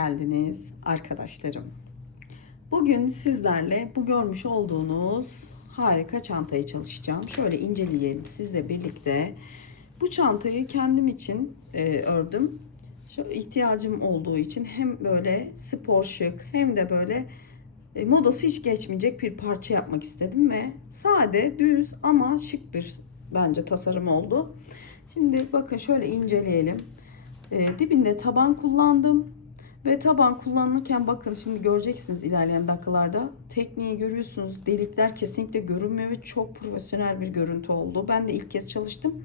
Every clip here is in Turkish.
geldiniz arkadaşlarım. Bugün sizlerle bu görmüş olduğunuz harika çantayı çalışacağım. Şöyle inceleyelim sizle birlikte. Bu çantayı kendim için ördüm. Şu ihtiyacım olduğu için hem böyle spor şık hem de böyle modası hiç geçmeyecek bir parça yapmak istedim ve sade, düz ama şık bir bence tasarım oldu. Şimdi bakın şöyle inceleyelim. Dibinde taban kullandım. Ve taban kullanırken bakın şimdi göreceksiniz ilerleyen dakikalarda. Tekniği görüyorsunuz. Delikler kesinlikle görünmüyor ve çok profesyonel bir görüntü oldu. Ben de ilk kez çalıştım.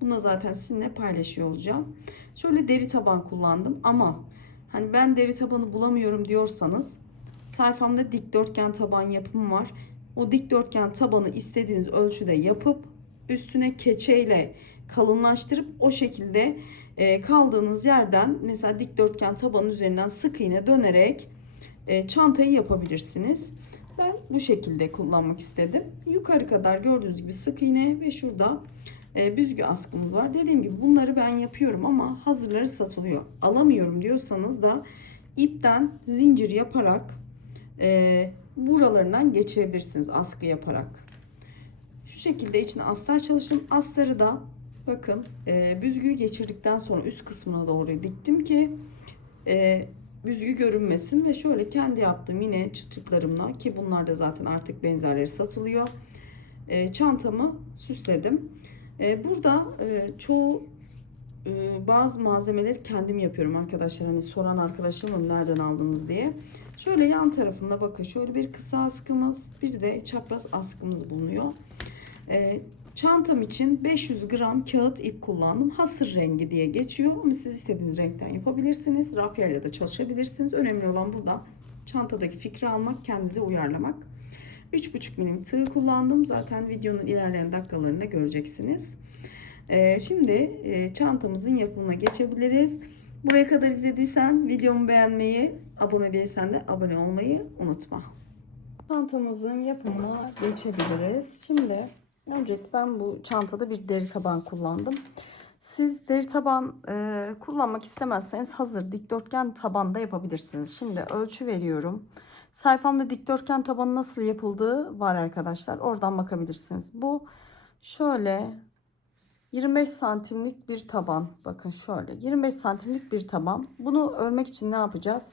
Bunu da zaten sizinle paylaşıyor olacağım. Şöyle deri taban kullandım ama hani ben deri tabanı bulamıyorum diyorsanız sayfamda dikdörtgen taban yapımı var. O dikdörtgen tabanı istediğiniz ölçüde yapıp üstüne keçeyle kalınlaştırıp o şekilde kaldığınız yerden mesela dikdörtgen tabanın üzerinden sık iğne dönerek çantayı yapabilirsiniz. Ben bu şekilde kullanmak istedim. Yukarı kadar gördüğünüz gibi sık iğne ve şurada büzgü askımız var. Dediğim gibi bunları ben yapıyorum ama hazırları satılıyor. Alamıyorum diyorsanız da ipten zincir yaparak buralarından geçirebilirsiniz askı yaparak. Şu şekilde içine astar çalıştım. Astarı da bakın büzgüyü geçirdikten sonra üst kısmına doğru diktim ki büzgü görünmesin ve şöyle kendi yaptığım yine çıt çıtlarımla ki bunlar da zaten artık benzerleri satılıyor. Çantamı süsledim. Burada çoğu bazı malzemeleri kendim yapıyorum arkadaşlar. Hani soran arkadaşlarım nereden aldınız diye. Şöyle yan tarafında bakın şöyle bir kısa askımız bir de çapraz askımız bulunuyor. Çantam için 500 gram kağıt ip kullandım. Hasır rengi diye geçiyor. Ama siz istediğiniz renkten yapabilirsiniz. Rafyayla da çalışabilirsiniz. Önemli olan burada çantadaki fikri almak, kendinize uyarlamak. 3,5 milim tığ kullandım. Zaten videonun ilerleyen dakikalarında göreceksiniz. Şimdi çantamızın yapımına geçebiliriz. Buraya kadar izlediysen videomu beğenmeyi, abone değilsen de abone olmayı unutma. Çantamızın yapımına geçebiliriz. Şimdi öncelikle ben bu çantada bir deri taban kullandım. Siz deri taban kullanmak istemezseniz hazır dikdörtgen taban da yapabilirsiniz. Şimdi ölçü veriyorum. Sayfamda dikdörtgen tabanı nasıl yapıldığı var arkadaşlar. Oradan bakabilirsiniz. Bu şöyle 25 santimlik bir taban. Bakın şöyle 25 santimlik bir taban. Bunu örmek için ne yapacağız?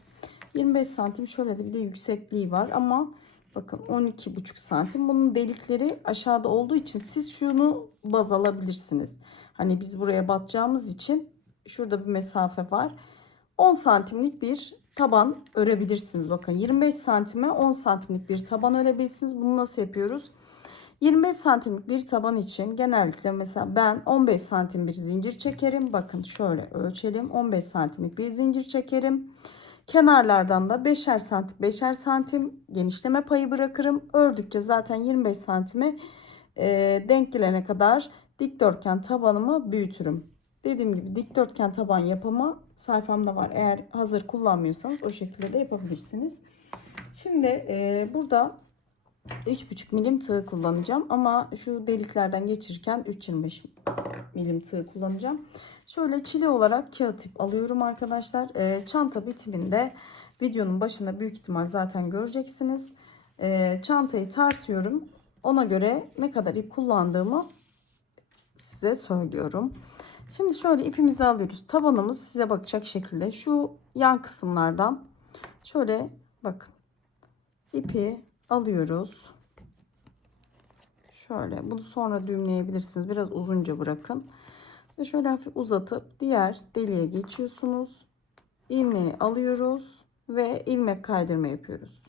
25 santim şöyle de bir de yüksekliği var ama bakın 12,5 santim. Bunun delikleri aşağıda olduğu için siz şunu baz alabilirsiniz. Hani biz buraya batacağımız için şurada bir mesafe var. 10 santimlik bir taban örebilirsiniz. Bakın 25 santime 10 santimlik bir taban örebilirsiniz. Bunu nasıl yapıyoruz? 25 santimlik bir taban için genellikle mesela ben 15 santim bir zincir çekerim. Bakın şöyle ölçelim. 15 santimlik bir zincir çekerim. Kenarlardan da 5'er santim 5'er santim genişleme payı bırakırım. Ördükçe zaten 25 santime denk gelene kadar dikdörtgen tabanımı büyütürüm. Dediğim gibi dikdörtgen taban yapımı sayfamda var. Eğer hazır kullanmıyorsanız o şekilde de yapabilirsiniz. Şimdi burada 3,5 milim tığ kullanacağım ama şu deliklerden geçirirken 3,25 milim tığ kullanacağım. Şöyle çile olarak kağıt ip alıyorum arkadaşlar. Çanta bitiminde videonun başında büyük ihtimal zaten göreceksiniz. Çantayı tartıyorum. Ona göre ne kadar ip kullandığımı size söylüyorum. Şimdi şöyle ipimizi alıyoruz. Tabanımız size bakacak şekilde şu yan kısımlardan şöyle bakın ipi alıyoruz. Şöyle bunu sonra düğümleyebilirsiniz. Biraz uzunca bırakın. Ve şöyle hafif uzatıp diğer deliğe geçiyorsunuz. İlmeği alıyoruz ve ilmek kaydırma yapıyoruz.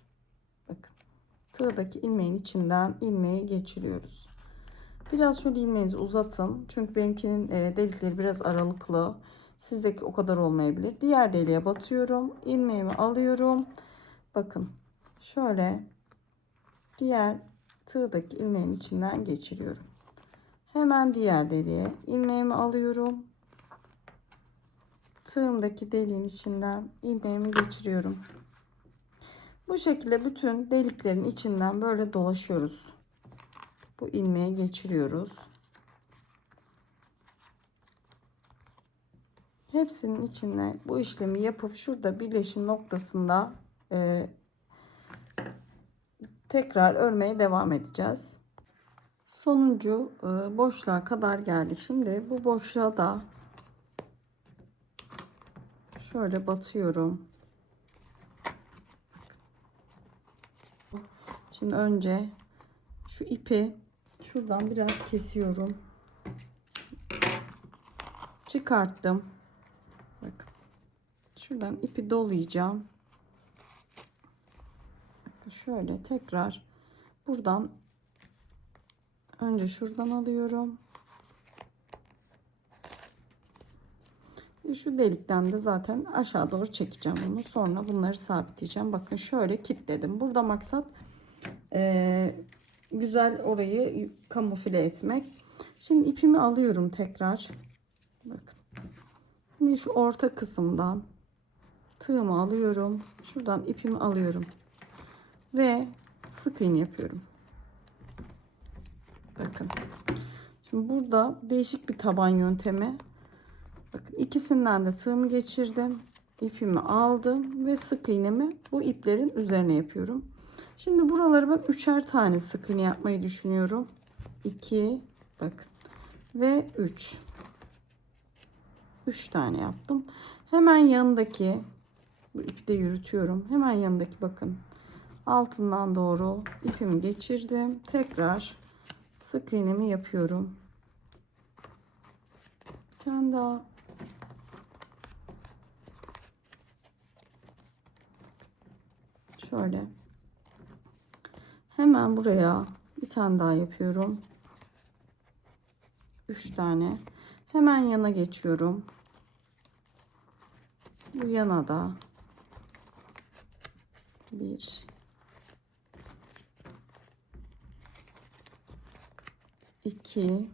Bakın tığdaki ilmeğin içinden ilmeği geçiriyoruz. Biraz şöyle ilmeğinizi uzatın. Çünkü benimkinin delikleri biraz aralıklı. Sizdeki o kadar olmayabilir. Diğer deliğe batıyorum. İlmeğimi alıyorum. Bakın şöyle diğer tığdaki ilmeğin içinden geçiriyorum. Hemen diğer deliğe ilmeğimi alıyorum. Tığımdaki deliğin içinden ilmeğimi geçiriyorum. Bu şekilde bütün deliklerin içinden böyle dolaşıyoruz. Bu ilmeği geçiriyoruz. Hepsinin içine bu işlemi yapıp şurada birleşim noktasında tekrar örmeye devam edeceğiz. Sonuncu boşluğa kadar geldik. Şimdi bu boşluğa da şöyle batıyorum. Şimdi önce şu ipi şuradan biraz kesiyorum. Çıkarttım. Bakın. Şuradan ipi dolayacağım. Şöyle tekrar buradan önce şuradan alıyorum. Şu delikten de zaten aşağı doğru çekeceğim bunu. Sonra bunları sabitleyeceğim. Bakın şöyle kilitledim. Burada maksat güzel orayı kamufle etmek. Şimdi ipimi alıyorum tekrar. Bakın. Şimdi şu orta kısımdan tığımı alıyorum. Şuradan ipimi alıyorum. Ve sık iğne yapıyorum. Bakın. Şimdi burada değişik bir taban yöntemi. Bakın ikisinden de tığımı geçirdim. İpimi aldım ve sık iğnemi bu iplerin üzerine yapıyorum. Şimdi buraları ben 3'er tane sık iğne yapmayı düşünüyorum. 2 bakın ve 3. 3 tane yaptım. Hemen yanındaki bu ipi de yürütüyorum. Hemen yanındaki bakın altından doğru ipimi geçirdim. Tekrar sık iğnemi yapıyorum. Bir tane daha. Şöyle. Hemen buraya bir tane daha yapıyorum. 3 tane. Hemen yana geçiyorum. Bu yana da 1 2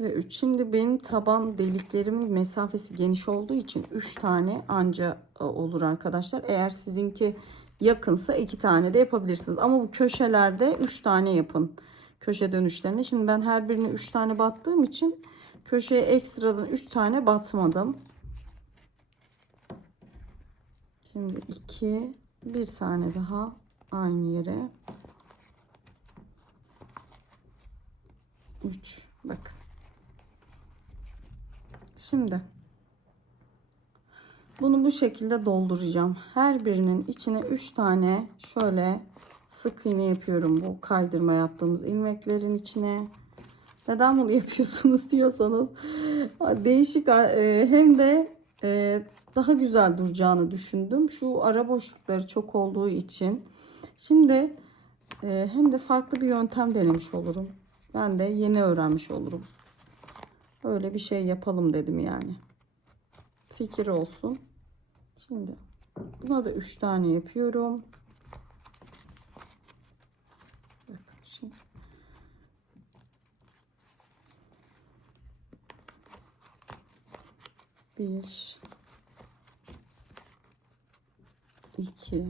ve 3. Şimdi benim taban deliklerimin mesafesi geniş olduğu için 3 tane anca olur arkadaşlar. Eğer sizinki yakınsa 2 tane de yapabilirsiniz. Ama bu köşelerde 3 tane yapın. Köşe dönüşlerine. Şimdi ben her birine 3 tane battığım için köşeye ekstradan 3 tane batmadım. Şimdi 2 bir tane daha aynı yere. 3 bakın. Şimdi bunu bu şekilde dolduracağım. Her birinin içine 3 tane şöyle sık iğne yapıyorum. Bu kaydırma yaptığımız ilmeklerin içine. Neden bunu yapıyorsunuz diyorsanız değişik hem de daha güzel duracağını düşündüm. Şu ara boşlukları çok olduğu için. Şimdi hem de farklı bir yöntem denemiş olurum. Ben de yeni öğrenmiş olurum. Öyle bir şey yapalım dedim yani. Fikir olsun. Şimdi buna da 3 tane yapıyorum. Bakın şimdi. Bir, iki,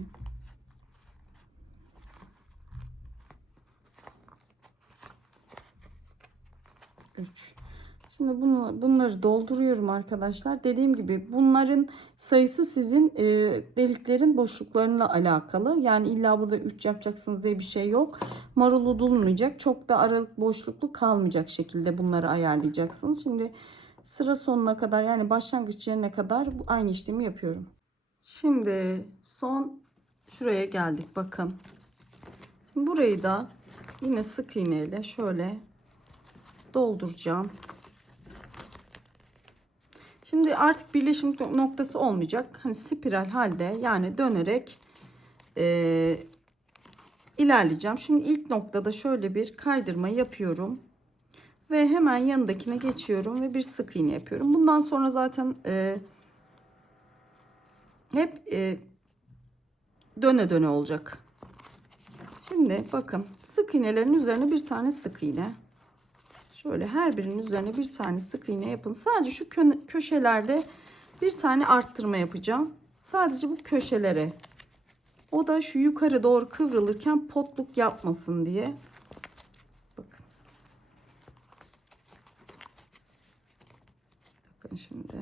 3. Şimdi bunları dolduruyorum arkadaşlar. Dediğim gibi bunların sayısı sizin deliklerin boşluklarıyla alakalı. Yani illa burada 3 yapacaksınız diye bir şey yok. Marul udulmayacak. Çok da aralık boşluklu kalmayacak şekilde bunları ayarlayacaksınız. Şimdi sıra sonuna kadar yani başlangıç yerine kadar bu aynı işlemi yapıyorum. Şimdi son şuraya geldik bakın. Burayı da yine sık iğne ile şöyle dolduracağım. Şimdi artık birleşim noktası olmayacak. Hani spiral halde yani dönerek ilerleyeceğim. Şimdi ilk noktada şöyle bir kaydırma yapıyorum. Ve hemen yanındakine geçiyorum ve bir sık iğne yapıyorum. Bundan sonra zaten hep döne döne olacak. Şimdi bakın sık iğnelerin üzerine bir tane sık iğne. Şöyle her birinin üzerine bir tane sık iğne yapın. Sadece şu köşelerde bir tane arttırma yapacağım. Sadece bu köşelere. O da şu yukarı doğru kıvrılırken potluk yapmasın diye. Bakın. Bakın şimdi.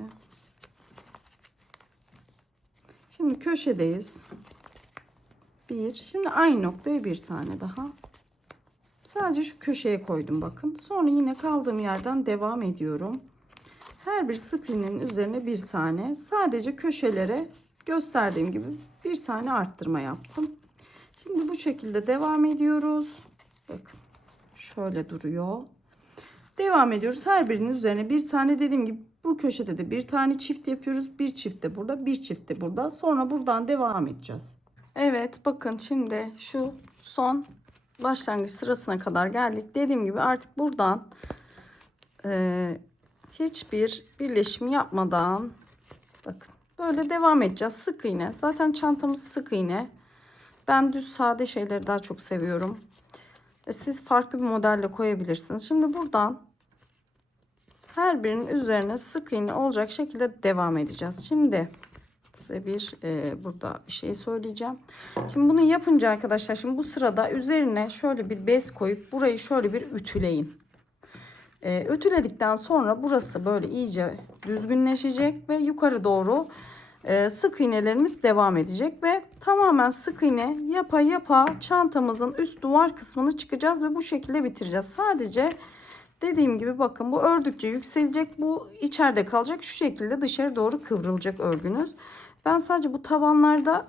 Şimdi köşedeyiz. Bir. Şimdi aynı noktaya bir tane daha. Sadece şu köşeye koydum bakın. Sonra yine kaldığım yerden devam ediyorum. Her bir sık iğnenin üzerine bir tane. Sadece köşelere gösterdiğim gibi bir tane arttırma yaptım. Şimdi bu şekilde devam ediyoruz. Bakın şöyle duruyor. Devam ediyoruz. Her birinin üzerine bir tane, dediğim gibi bu köşede de bir tane çift yapıyoruz. Bir çift de burada, bir çift de burada. Sonra buradan devam edeceğiz. Evet bakın şimdi şu son başlangıç sırasına kadar geldik. Dediğim gibi artık buradan hiçbir birleşim yapmadan bakın böyle devam edeceğiz. Sık iğne. Zaten çantamız sık iğne. Ben düz sade şeyleri daha çok seviyorum. Siz farklı bir modelle koyabilirsiniz. Şimdi buradan her birinin üzerine sık iğne olacak şekilde devam edeceğiz. Şimdi size burada bir şey söyleyeceğim. Şimdi bunu yapınca arkadaşlar, şimdi bu sırada üzerine şöyle bir bez koyup burayı şöyle bir ütüleyin. Ütüledikten sonra burası böyle iyice düzgünleşecek ve yukarı doğru sık iğnelerimiz devam edecek ve tamamen sık iğne yapa yapa çantamızın üst duvar kısmını çıkacağız ve bu şekilde bitireceğiz. Sadece dediğim gibi bakın, bu ördükçe yükselecek, bu içeride kalacak, şu şekilde dışarı doğru kıvrılacak örgünüz. Ben sadece bu tavanlarda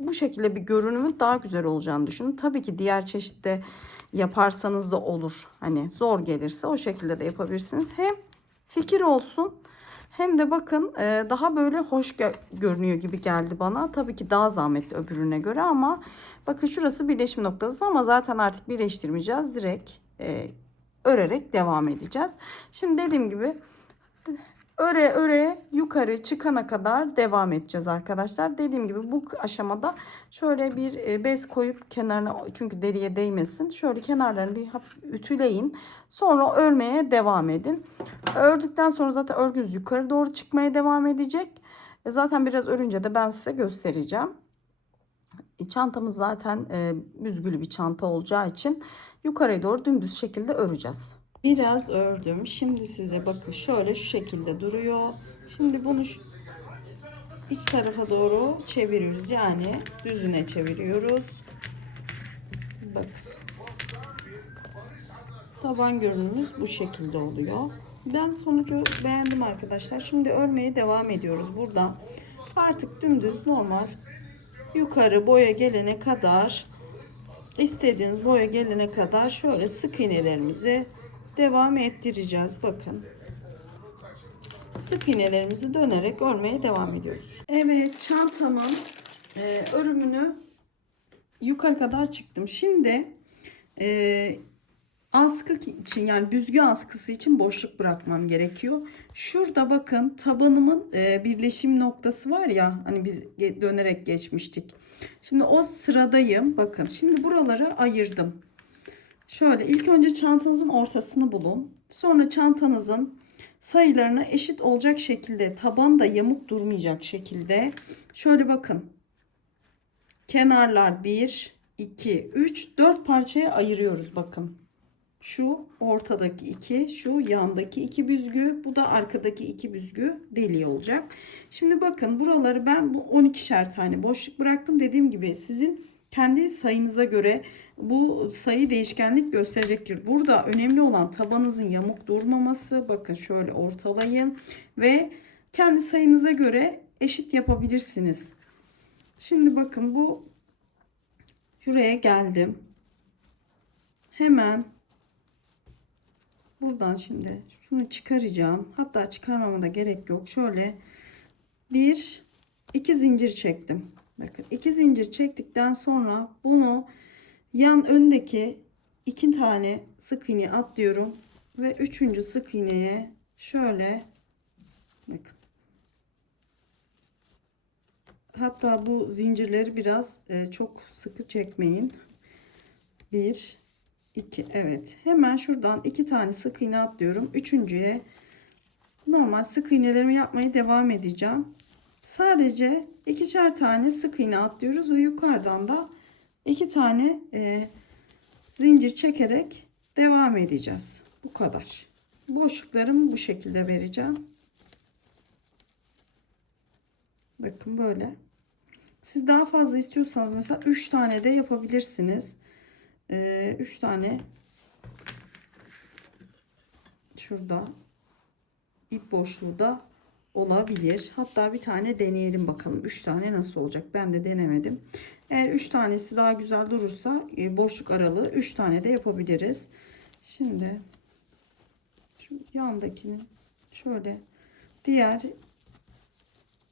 bu şekilde bir görünümün daha güzel olacağını düşündüm. Tabii ki diğer çeşitte yaparsanız da olur. Hani zor gelirse o şekilde de yapabilirsiniz. Hem fikir olsun hem de bakın daha böyle hoş görünüyor gibi geldi bana. Tabii ki daha zahmetli öbürüne göre ama bakın şurası birleşim noktası ama zaten artık birleştirmeyeceğiz. Direkt örerek devam edeceğiz. Şimdi dediğim gibi öre öre yukarı çıkana kadar devam edeceğiz arkadaşlar. Dediğim gibi bu aşamada şöyle bir bez koyup kenarına, çünkü deriye değmesin, şöyle kenarlarını bir hafif ütüleyin. Sonra örmeye devam edin. Ördükten sonra zaten örgünüz yukarı doğru çıkmaya devam edecek. Zaten biraz örünce de ben size göstereceğim. Çantamız zaten büzgülü bir çanta olacağı için yukarıya doğru dümdüz şekilde öreceğiz. Biraz ördüm. Şimdi size bakın şöyle şu şekilde duruyor. Şimdi bunu iç tarafa doğru çeviriyoruz. Yani düzüne çeviriyoruz. Bakın. Taban görünümümüz bu şekilde oluyor. Ben sonucu beğendim arkadaşlar. Şimdi örmeye devam ediyoruz. Buradan artık dümdüz normal yukarı boya gelene kadar, istediğiniz boya gelene kadar şöyle sık iğnelerimizi devam ettireceğiz. Bakın. Sık iğnelerimizi dönerek örmeye devam ediyoruz. Evet, çantamın örümünü yukarı kadar çıktım. Şimdi askı için, yani büzgü askısı için boşluk bırakmam gerekiyor. Şurada bakın tabanımın birleşim noktası var ya, hani biz dönerek geçmiştik. Şimdi o sıradayım. Bakın şimdi buraları ayırdım. Şöyle ilk önce çantanızın ortasını bulun. Sonra çantanızın sayılarına eşit olacak şekilde, taban da yamuk durmayacak şekilde şöyle bakın. Kenarlar 1, 2, 3, 4 parçaya ayırıyoruz bakın. Şu ortadaki 2, şu yandaki 2 büzgü, bu da arkadaki 2 büzgü deliği olacak. Şimdi bakın buraları ben bu 12'şer tane boşluk bıraktım. Dediğim gibi sizin kendi sayınıza göre bu sayı değişkenlik gösterecektir. Burada önemli olan tabanınızın yamuk durmaması. Bakın şöyle ortalayın ve kendi sayınıza göre eşit yapabilirsiniz. Şimdi bakın bu şuraya geldim. Hemen buradan şimdi şunu çıkaracağım. Hatta çıkarmama da gerek yok. Şöyle 2 zincir çektim. Bakın 2 zincir çektikten sonra bunu yan öndeki 2 tane sık iğne atlıyorum ve 3. sık iğneye şöyle bakın. Hatta bu zincirleri biraz çok sıkı çekmeyin. 1 2, evet. Hemen şuradan 2 tane sık iğne atlıyorum. Üçüncüye normal sık iğnelerimi yapmaya devam edeceğim. Sadece 2'şer tane sık iğne atlıyoruz ve yukarıdan da 2 tane zincir çekerek devam edeceğiz. Bu kadar. Boşluklarımı bu şekilde vereceğim. Bakın böyle. Siz daha fazla istiyorsanız mesela 3 tane de yapabilirsiniz. 3 tane şurada ip boşluğu da olabilir. Hatta bir tane deneyelim bakalım. 3 tane nasıl olacak? Ben de denemedim. Eğer 3 tanesi daha güzel durursa boşluk aralığı 3 tane de yapabiliriz. Şimdi şu yandakini şöyle diğer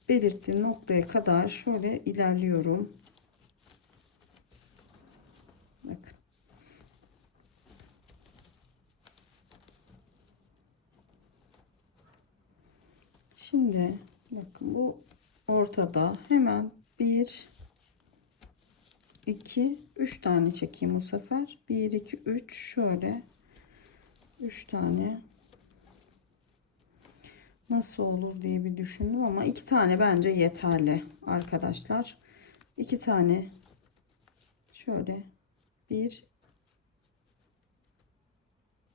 belirttiğim noktaya kadar şöyle ilerliyorum. Bakın. Şimdi bakın bu ortada. Hemen 1 2 3 tane çekeyim bu sefer. 1 2 3 şöyle 3 tane nasıl olur diye bir düşündüm ama 2 tane bence yeterli arkadaşlar. 2 tane şöyle 1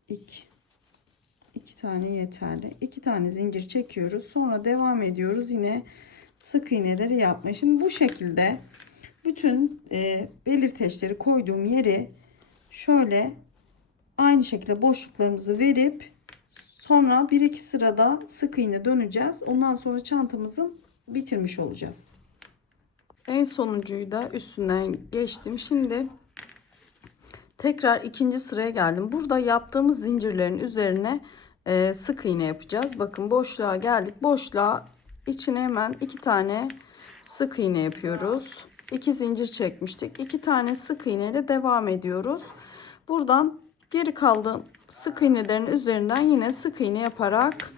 2 tane yeterli. 2 tane zincir çekiyoruz. Sonra devam ediyoruz yine sık iğneleri yapmaya. Şimdi bu şekilde bütün belirteçleri koyduğum yeri şöyle aynı şekilde boşluklarımızı verip sonra 1-2 sırada sık iğne döneceğiz. Ondan sonra çantamızı bitirmiş olacağız. En sonuncuyu da üstünden geçtim. Şimdi tekrar ikinci sıraya geldim. Burada yaptığımız zincirlerin üzerine sık iğne yapacağız. Bakın boşluğa geldik. Boşluğa içine hemen 2 tane sık iğne yapıyoruz. 2 zincir çekmiştik. 2 tane sık iğne ile devam ediyoruz. Buradan geri kalan sık iğnelerin üzerinden yine sık iğne yaparak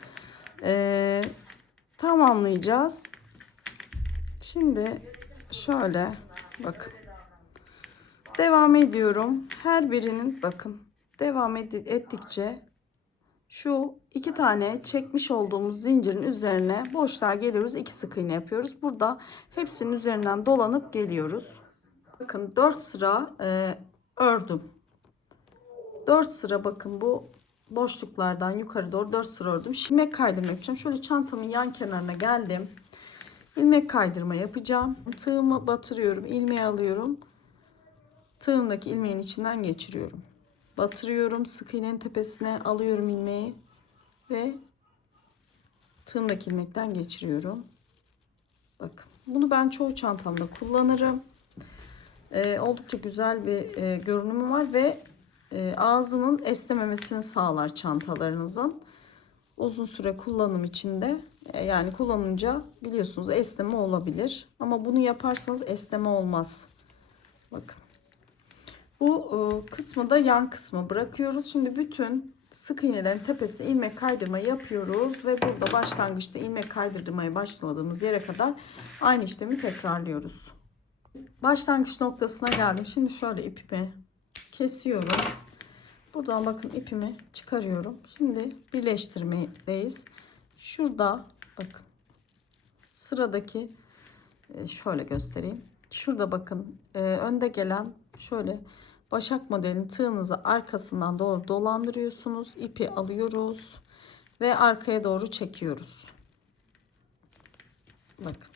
tamamlayacağız. Şimdi şöyle bakın. Devam ediyorum. Her birinin bakın devam ettikçe şu 2 tane çekmiş olduğumuz zincirin üzerine boşluğa geliyoruz. 2 sık iğne yapıyoruz. Burada hepsinin üzerinden dolanıp geliyoruz. Bakın 4 sıra ördüm. 4 sıra bakın bu boşluklardan yukarı doğru 4 sıra ördüm. Şimdi ilmek kaydırma yapacağım. Şöyle çantamın yan kenarına geldim. İlmek kaydırma yapacağım. Tığımı batırıyorum. İlmeği alıyorum. Tığımdaki ilmeğin içinden geçiriyorum. Batırıyorum. Sık iğnenin tepesine alıyorum ilmeği ve tığımdaki ilmekten geçiriyorum. Bakın. Bunu ben çoğu çantamda kullanırım. Oldukça güzel bir görünümü var ve ağzının esnememesini sağlar çantalarınızın. Uzun süre kullanım içinde yani kullanınca biliyorsunuz esneme olabilir. Ama bunu yaparsanız esneme olmaz. Bakın. Bu kısmı da yan kısmı bırakıyoruz. Şimdi bütün sık iğnelerin tepesine ilmek kaydırma yapıyoruz. Ve burada başlangıçta ilmek kaydırmaya başladığımız yere kadar aynı işlemi tekrarlıyoruz. Başlangıç noktasına geldim. Şimdi şöyle ipimi kesiyorum. Buradan bakın ipimi çıkarıyorum. Şimdi birleştirmedeyiz. Şurada bakın sıradaki şöyle göstereyim. Şurada bakın önde gelen şöyle başak modelin tığınızı arkasından doğru dolandırıyorsunuz. İpi alıyoruz ve arkaya doğru çekiyoruz. Bakın.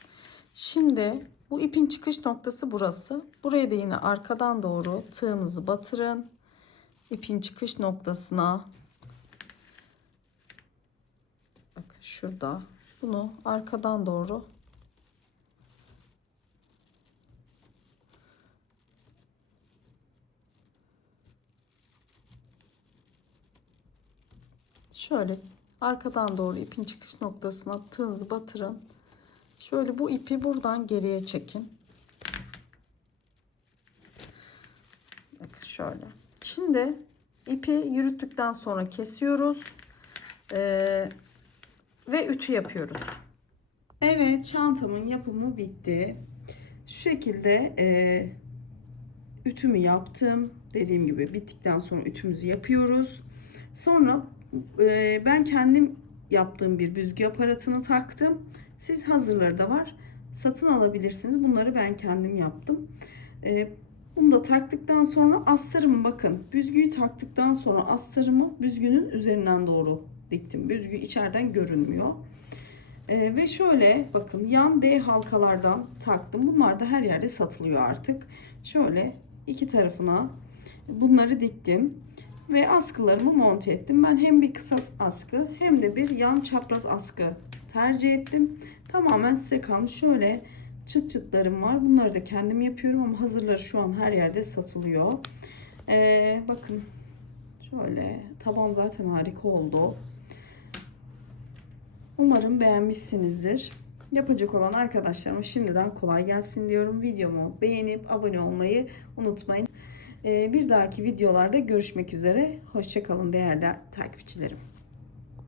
Şimdi bu ipin çıkış noktası burası. Buraya da yine arkadan doğru tığınızı batırın. İpin çıkış noktasına bak şurada bunu arkadan doğru şöyle arkadan doğru ipin çıkış noktasına tığınızı batırın. Şöyle bu ipi buradan geriye çekin. Bakın şöyle. Şimdi ipi yürüttükten sonra kesiyoruz ve ütü yapıyoruz. Evet, çantamın yapımı bitti. Şu şekilde ütümü yaptım. Dediğim gibi bittikten sonra ütümüzü yapıyoruz. Sonra ben kendim yaptığım bir büzgü aparatını taktım. Siz hazırları da var. Satın alabilirsiniz. Bunları ben kendim yaptım. Bunu da taktıktan sonra astarımı bakın. Büzgüyü taktıktan sonra astarımı büzgünün üzerinden doğru diktim. Büzgü içeriden görünmüyor. Ve şöyle bakın, yan D halkalardan taktım. Bunlar da her yerde satılıyor artık. Şöyle iki tarafına bunları diktim. Ve askılarımı monte ettim. Ben hem bir kısa askı hem de bir yan çapraz askı tercih ettim. Tamamen size kalmış. Şöyle çıt çıtlarım var. Bunları da kendim yapıyorum ama hazırları şu an her yerde satılıyor. Bakın şöyle, taban zaten harika oldu. Umarım beğenmişsinizdir. Yapacak olan arkadaşlarıma şimdiden kolay gelsin diyorum. Videomu beğenip abone olmayı unutmayın. Bir dahaki videolarda görüşmek üzere. Hoşça kalın değerli takipçilerim.